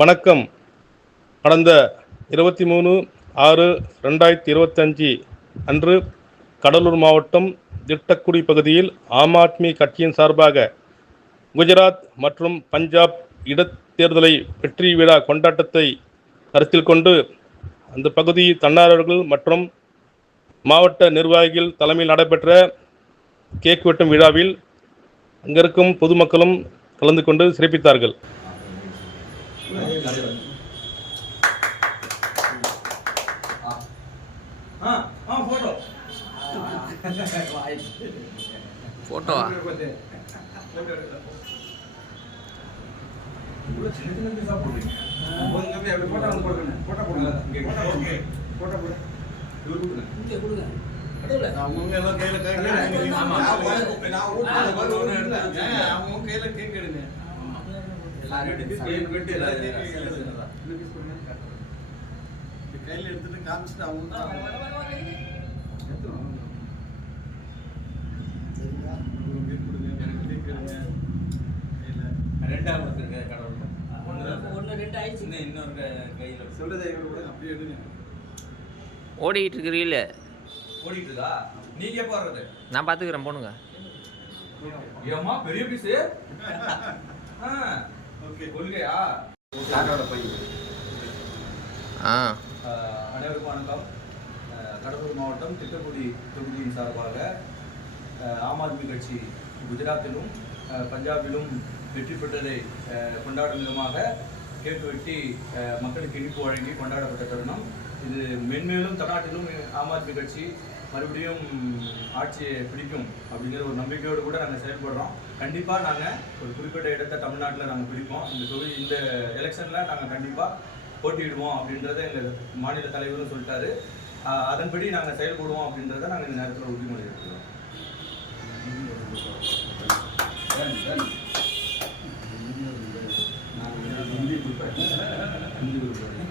வணக்கம். கடந்த இருபத்தி மூணு ஆறு ரெண்டாயிரத்தி இருபத்தஞ்சி அன்று கடலூர் மாவட்டம் திட்டக்குடி பகுதியில் ஆம் ஆத்மி கட்சியின் சார்பாக குஜராத் மற்றும் பஞ்சாப் இடைத்தேர்தலை வெற்றி விழா கொண்டாட்டத்தை கருத்தில் கொண்டு அந்த பகுதி தன்னார்வர்கள் மற்றும் மாவட்ட நிர்வாகிகள் தலைமையில் நடைபெற்ற கேக் வெட்டும் விழாவில் அங்கிருக்கும் பொதுமக்களும் கலந்து கொண்டு சிறப்பித்தார்கள். போட்டோ ஃபோட்டோவா போட்டோ போட்டோ போட்டோ போட்டோ அவங்க எல்லாம் கையில கை அவங்க கையில கேக் எடுங்க. கையில எடுத்துட்டு காமிச்சிட்டு அவங்க எடுங்க கையில கடவுள் ரெண்டு இன்னொரு கூட அப்படியே எடுங்க ஓடிக்கிட்டு இருக்கிறீல்ல? ஓடிட்டு இருக்கா நீங்க வர்றது? நான் பார்த்துக்கிறேன் போனுங்க. பெரிய பீஸ் அனைவருக்கும் வணக்கம். கடலூர் மாவட்டம் திட்டக்குடி தொகுதியின் சார்பாக ஆம் ஆத்மி கட்சி குஜராத்திலும் பஞ்சாபிலும் வெற்றி பெற்றதை கொண்டாடும் விதமாக கேக் வெட்டி மக்களுக்கு இனிப்பு வழங்கி கொண்டாடப்பட்ட தருணம். இது மென்மேலும் தமிழ்நாட்டிலும் ஆம் ஆத்மி கட்சி மறுபடியும் ஆட்சியை பிடிக்கும் அப்படிங்கிற ஒரு நம்பிக்கையோடு கூட நாங்கள் செயல்படுறோம். கண்டிப்பாக நாங்கள் ஒரு குறிப்பிட்ட இடத்தை தமிழ்நாட்டில் நாங்கள் பிடிப்போம். இந்த தொகுதி இந்த எலெக்ஷனில் நாங்கள் கண்டிப்பாக போட்டியிடுவோம் அப்படின்றத எங்கள் மாநில தலைவரும் சொல்லிட்டாரு. அதன்படி நாங்கள் செயல்படுவோம் அப்படின்றத நாங்கள் இந்த நேரத்தில் உறுதிமொழி எடுக்கிறோம்.